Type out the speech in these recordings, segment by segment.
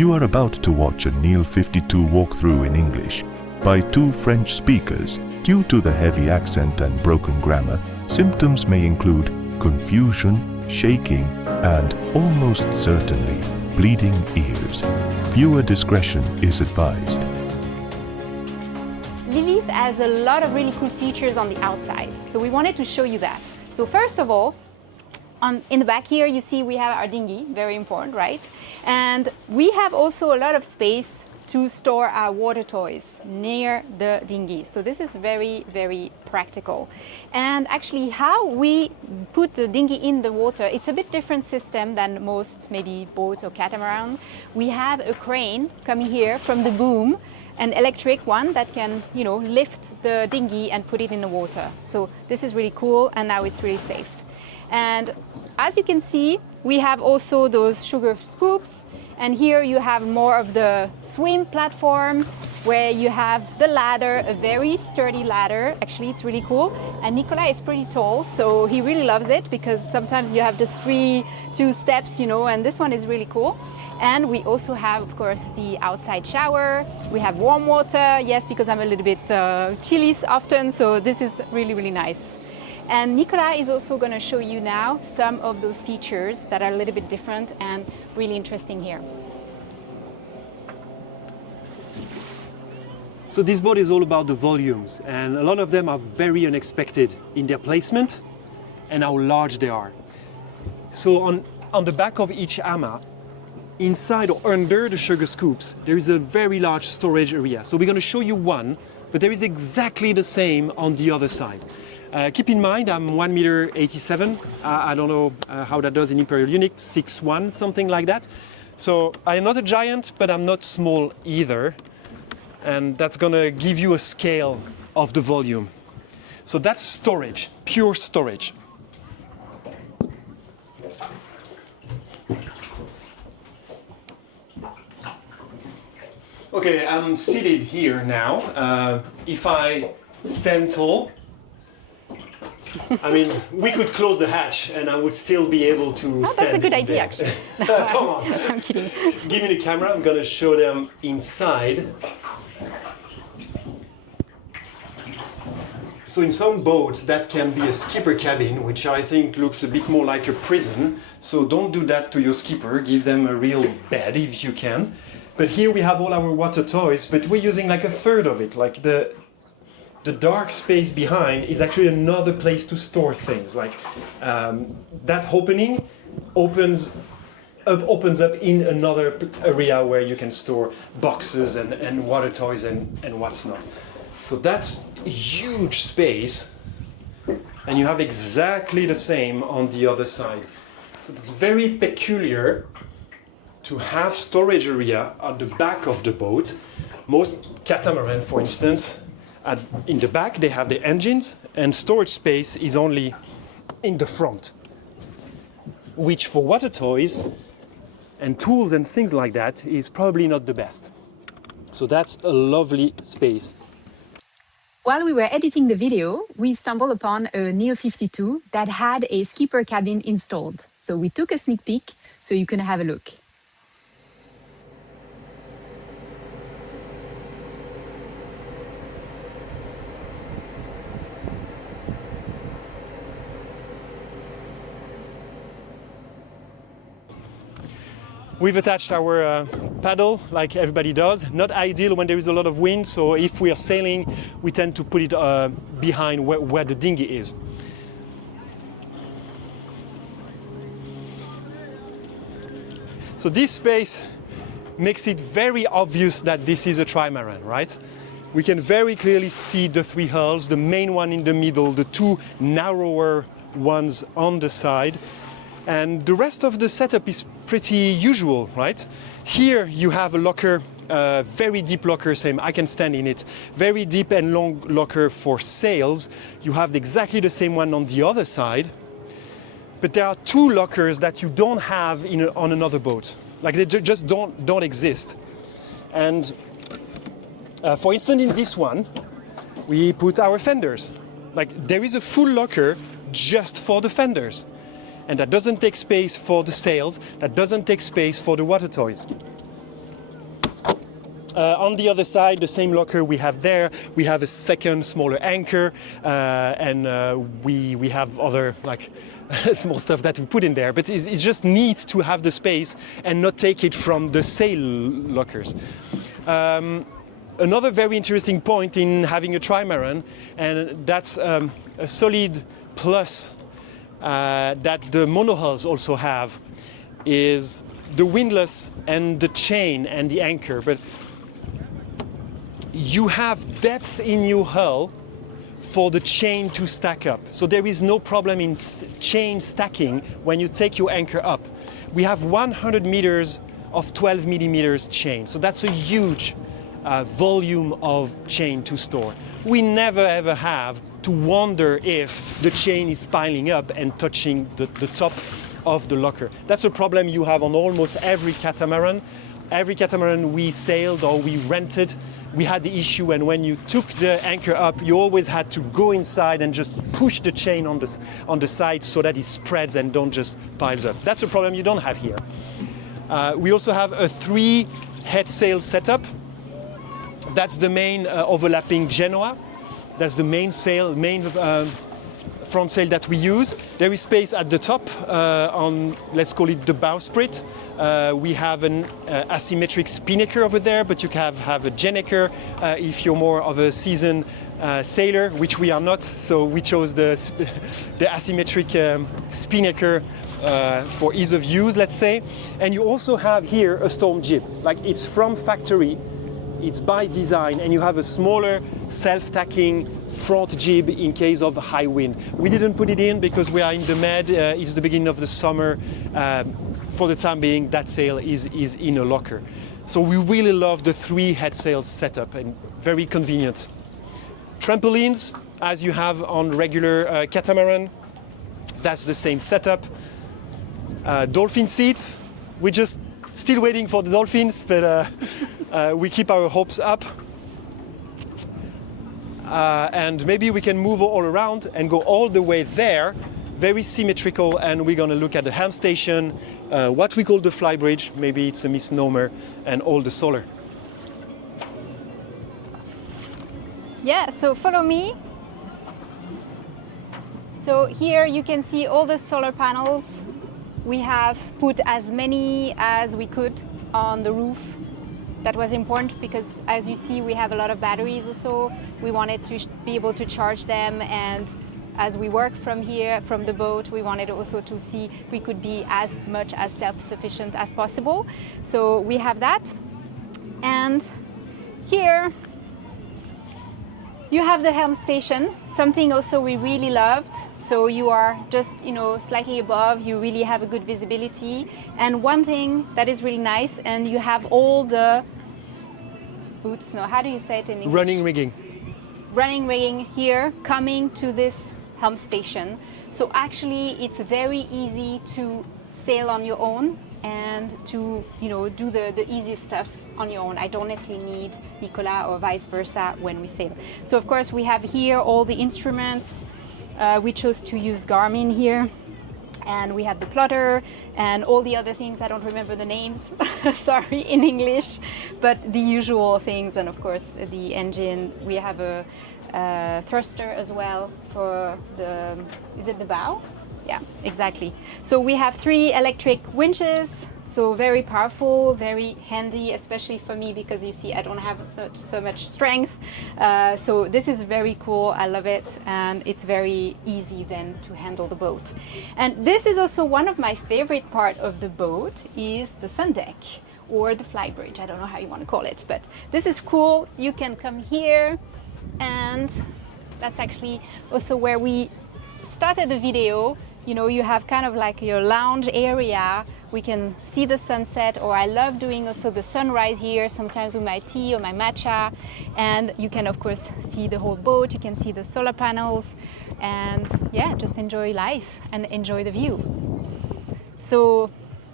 You are about to watch a NEEL 52 walkthrough in English by two French speakers. Due to the heavy accent and broken grammar, symptoms may include confusion, shaking, and almost certainly bleeding ears. Viewer discretion is advised. Lilith has a lot of really cool features on the outside, so we wanted to show you that. So first of all, in the back here you see we have our dinghy, very important, right? And we have also a lot of space to store our water toys near the dinghy. So this is very, very practical. And actually how we put the dinghy in the water, it's a bit different system than most maybe boats or catamaran. We have a crane coming here from the boom, an electric one that can, lift the dinghy and put it in the water. So this is really cool, and now it's really safe. And as you can see, we have also those sugar scoops. And here you have more of the swim platform where you have the ladder, a very sturdy ladder. Actually, it's really cool. And Nicolas is pretty tall, so he really loves it because sometimes you have just two steps, and this one is really cool. And we also have, of course, the outside shower. We have warm water, yes, because I'm a little bit chilly often, so this is really, really nice. And Nicolas is also going to show you now some of those features that are a little bit different and really interesting here. So this boat is all about the volumes, and a lot of them are very unexpected in their placement and how large they are. So on the back of each ama, inside or under the sugar scoops, there is a very large storage area. So we're going to show you one, but there is exactly the same on the other side. Keep in mind, I'm 1.87 meters. I don't know how that does in imperial unit, 6'1", something like that. So I'm not a giant, but I'm not small either. And that's gonna give you a scale of the volume. So that's storage, pure storage. Okay, I'm seated here now. If I stand tall, I mean, we could close the hatch and I would still be able to stand. That's a good idea, actually. Come on. I'm kidding. Give me the camera, I'm gonna show them inside. So in some boats, that can be a skipper cabin, which I think looks a bit more like a prison. So don't do that to your skipper, give them a real bed if you can. But here we have all our water toys, but we're using like a third of it, like the dark space behind is actually another place to store things. Like that opening opens up in another area where you can store boxes and water toys and what's not. So that's a huge space, and you have exactly the same on the other side. So it's very peculiar to have storage area at the back of the boat. Most catamaran, for instance, in the back they have the engines, and storage space is only in the front, which for water toys and tools and things like that is probably not the best. So that's a lovely space. While we were editing the video, we stumbled upon a NEEL 52 that had a skipper cabin installed. So we took a sneak peek so you can have a look. We've attached our paddle like everybody does. Not ideal when there is a lot of wind, so if we are sailing, we tend to put it behind where the dinghy is. So this space makes it very obvious that this is a trimaran, right? We can very clearly see the three hulls, the main one in the middle, the two narrower ones on the side. And the rest of the setup is pretty usual, right? Here you have a locker, very deep locker, same, I can stand in it. Very deep and long locker for sails. You have exactly the same one on the other side. But there are two lockers that you don't have on another boat. Like they just don't exist. And for instance, in this one, we put our fenders. Like there is a full locker just for the fenders. And that doesn't take space for the sails, that doesn't take space for the water toys. On the other side, the same locker we have there, we have a second smaller anchor, and we have other like small stuff that we put in there. But it's just neat to have the space and not take it from the sail lockers. Another very interesting point in having a trimaran, and that's a solid plus that the monohulls also have, is the windlass and the chain and the anchor. But you have depth in your hull for the chain to stack up. So there is no problem in chain stacking when you take your anchor up. We have 100 meters of 12 millimeters chain. So that's a huge volume of chain to store. We never ever have to wonder if the chain is piling up and touching the top of the locker. That's a problem you have on almost every catamaran. Every catamaran we sailed or we rented, we had the issue, and when you took the anchor up, you always had to go inside and just push the chain on the side so that it spreads and don't just piles up. That's a problem you don't have here. We also have a 3 head sail setup. That's the main overlapping Genoa. That's the main sail, front sail that we use. There is space at the top on, let's call it the bowsprit. We have an asymmetric spinnaker over there, but you can have a gennaker if you're more of a seasoned sailor, which we are not. So we chose the asymmetric spinnaker for ease of use, let's say. And you also have here a storm jib. Like, it's from factory, it's by design, and you have a smaller self-tacking front jib in case of high wind. We didn't put it in because we are in the Med, it's the beginning of the summer. For the time being, that sail is in a locker. So we really love the 3 head sail setup, and very convenient. Trampolines, as you have on regular catamaran, that's the same setup. Dolphin seats, we're just still waiting for the dolphins, but we keep our hopes up. And maybe we can move all around and go all the way there, very symmetrical, and we're gonna look at the helm station, what we call the fly bridge, maybe it's a misnomer, and all the solar. Yeah, so follow me. So here you can see all the solar panels. We have put as many as we could on the roof. That was important because, as you see, we have a lot of batteries also. We wanted to be able to charge them, and as we work from here, from the boat, we wanted also to see if we could be as much as self-sufficient as possible. So we have that. And here you have the helm station, something also we really loved. So you are just, slightly above, you really have a good visibility. And one thing that is really nice, and you have all the boots, no, how do you say it in English? Running rigging. Running rigging here, coming to this helm station. So actually it's very easy to sail on your own and to, do the easy stuff on your own. I don't necessarily need Nicolas or vice versa when we sail. So of course we have here all the instruments. We chose to use Garmin here, and we have the plotter and all the other things. I don't remember the names, sorry, in English, but the usual things. And of course the engine, we have a thruster as well for is it the bow? Yeah, exactly. So we have 3 electric winches. So very powerful, very handy, especially for me because you see I don't have so much strength. So this is very cool, I love it, and it's very easy then to handle the boat. And this is also one of my favorite part of the boat is the sun deck or the fly bridge. I don't know how you want to call it, but this is cool. You can come here, and that's actually also where we started the video. You have kind of like your lounge area. We can see the sunset, or I love doing also the sunrise here, sometimes with my tea or my matcha. And you can of course see the whole boat, you can see the solar panels, and yeah, just enjoy life and enjoy the view. So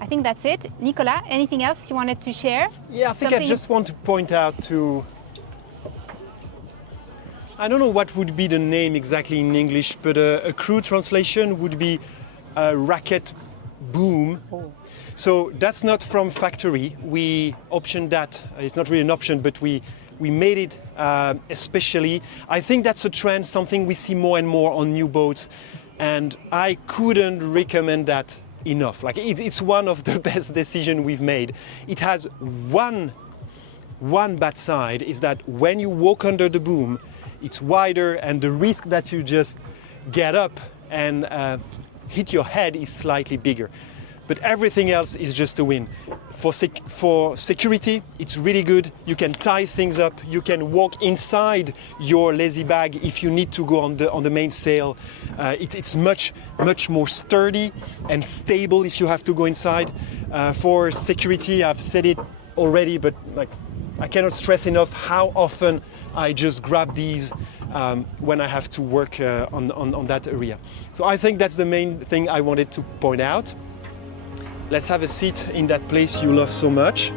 I think that's it. Nicolas, anything else you wanted to share? Yeah, I think I just want to point out to, I don't know what would be the name exactly in English, but a crew translation would be racket boom. Oh. So that's not from factory. We optioned that. It's not really an option, but we made it especially. I think that's a trend, something we see more and more on new boats, and I couldn't recommend that enough. Like it's one of the best decisions we've made. It has one bad side, is that when you walk under the boom, it's wider, and the risk that you just get up and hit your head is slightly bigger. But everything else is just a win. For security, it's really good. You can tie things up. You can walk inside your lazy bag if you need to go on the mainsail. It's much more sturdy and stable if you have to go inside. For security, I've said it already, but like I cannot stress enough how often I just grab these when I have to work on that area. So I think that's the main thing I wanted to point out. Let's have a seat in that place you love so much.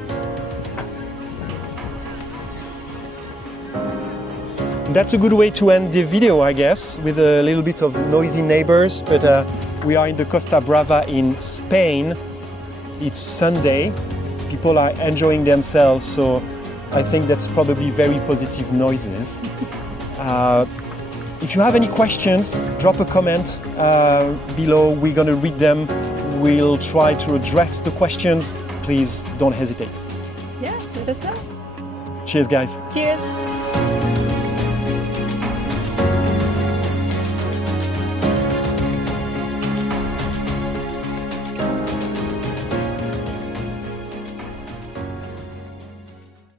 That's a good way to end the video, I guess, with a little bit of noisy neighbors, but we are in the Costa Brava in Spain. It's Sunday. People are enjoying themselves, so I think that's probably very positive noises. If you have any questions, drop a comment below. We're going to read them. We'll try to address the questions. Please don't hesitate. Yeah, let us know. Cheers, guys. Cheers.